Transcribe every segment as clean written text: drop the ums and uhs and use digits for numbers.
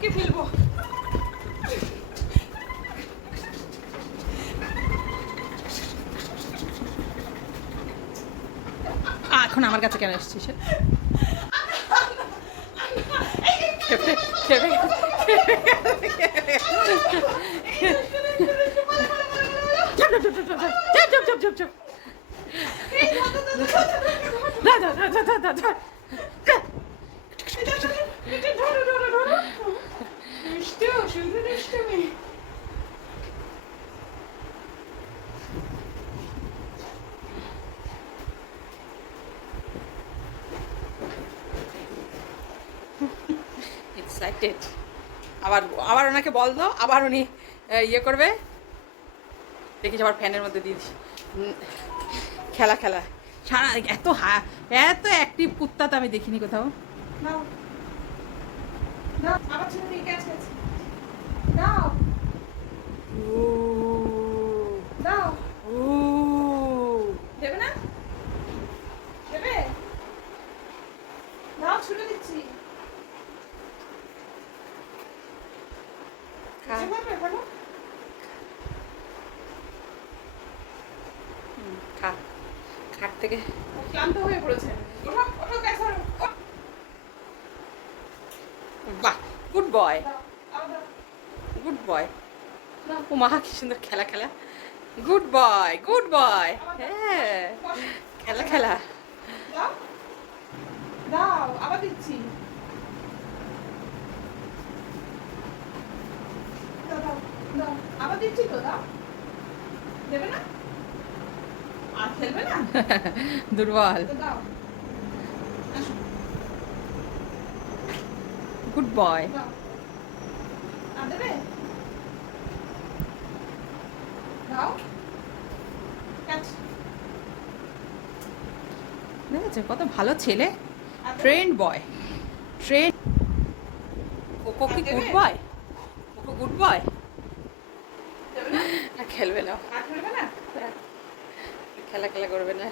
টপকে ফেলবো। এখন আমার কাছে কেন এসেছিস? এক্সাইটেড। আবার আবার ওনাকে বল দাও, আবার উনি ইয়ে করবে। দেখিস আবার ফ্যানের মধ্যে দিয়ে দিস। খেলা খেলা সারা এত এত অ্যাক্টিভ কুত্তা তো আমি দেখিনি কোথাও। দাও দাও আবার ছেড়ে দিই, ক্যাচ ক্যাচ দাও দাও। দেবে না? দেবে? দাও, ছুড়ে দিচ্ছি। খা, খাট থেকে ক্লান্ত হয়ে পড়েছে। বাহ, গুড বয়, গুড বয়। ও মা, কি সুন্দর খেলা খেলা। Good boy, good boy. হ্যাঁ, খেলা খেলা। দাও, আবার দিচ্ছি। আবার দিচ্ছি তো, দাও। দেবে না? আর খেলবে না? দুর্বল। Good boy. দেবে? দাও। দেখেছো কত ভালো ছেলে, ট্রেন্ড বয়, ট্রেন্ড। কোকো কি good boy? Coco good boy? আর খেলবে না, খেলা খেলা করবে না।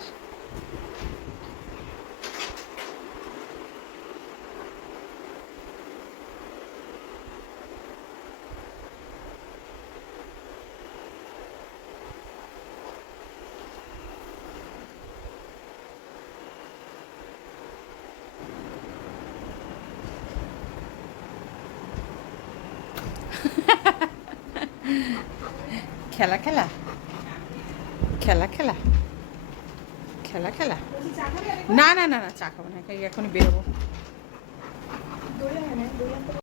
খেলা খেলা খেলা খেলা খেলা খেলা। না না না না, চা খাবো না, এখনই বেরোবো।